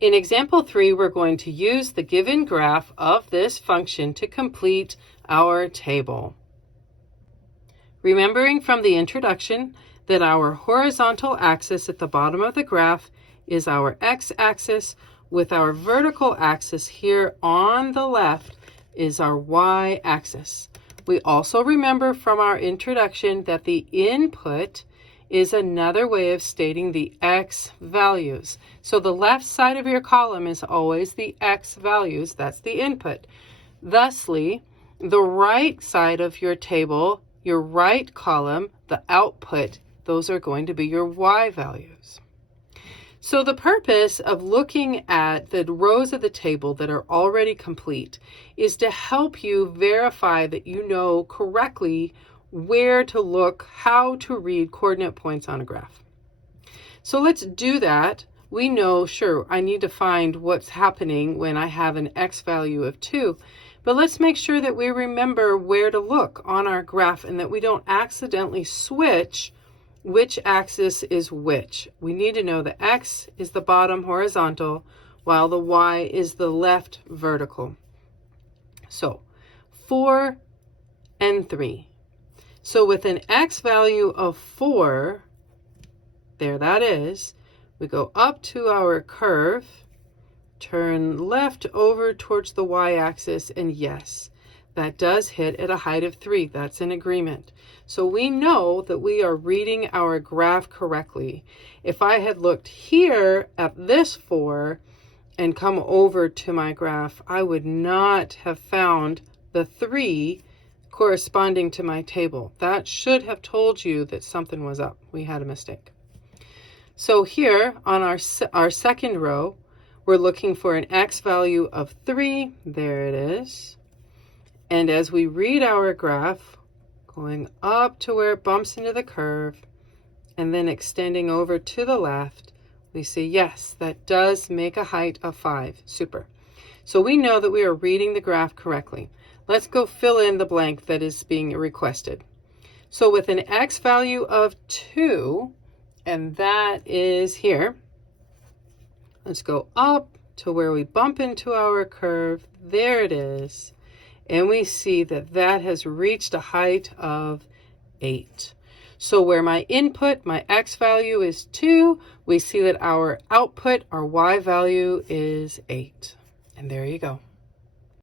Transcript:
In example 3, we're going to use the given graph of this function to complete our table. Remembering from the introduction that our horizontal axis at the bottom of the graph is our x-axis, with our vertical axis here on the left is our y-axis. We also remember from our introduction that the input is another way of stating the x values. So the left side of your column is always the x values, that's the input. Thusly, the right side of your table, your right column, the output, those are going to be your y values. So the purpose of looking at the rows of the table that are already complete is to help you verify that you know correctly where to look, how to read coordinate points on a graph. So let's do that. We know, sure, I need to find what's happening when I have an x value of 2, but let's make sure that we remember where to look on our graph and that we don't accidentally switch which axis is which. We need to know the x is the bottom horizontal while the y is the left vertical. So 4 and 3. So with an x value of 4, there that is, we go up to our curve, turn left over towards the y-axis, and yes, that does hit at a height of 3. That's an agreement. So we know that we are reading our graph correctly. If I had looked here at this 4 and come over to my graph, I would not have found the 3 corresponding to my table. That should have told you that something was up. We had a mistake. So here on our second row, we're looking for an x value of 3. There it is. And as we read our graph, going up to where it bumps into the curve, and then extending over to the left, we see, yes, that does make a height of 5. Super. So we know that we are reading the graph correctly. Let's go fill in the blank that is being requested. So with an x value of 2, and that is here, let's go up to where we bump into our curve. There it is. And we see that that has reached a height of 8. So where my input, my x value is 2, we see that our output, our y value is 8. And there you go.